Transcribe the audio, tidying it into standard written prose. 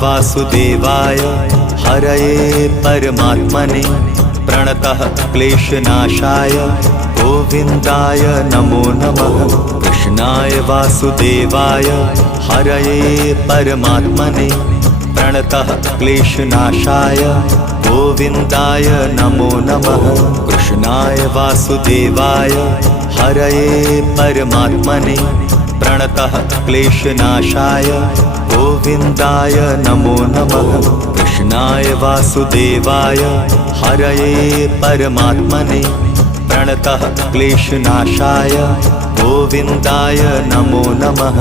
वासुदेवाय हरये परमात्मने प्रणतः क्लेशनाशाय गोविन्दाय नमो नमः। कृष्णाय वासुदेवाय हरये परमात्मने प्रणतः क्लेशनाशाय गोविन्दाय नमो नमः। कृष्णाय वासुदेवाय हरये परमात्मने प्रणतः क्लेशनाशाय गोविन्दाय नमो नमः। कृष्णाय वासुदेवाय हरये परमात्मने प्रणतः क्लेशनाशाय गोविन्दाय नमो नमः।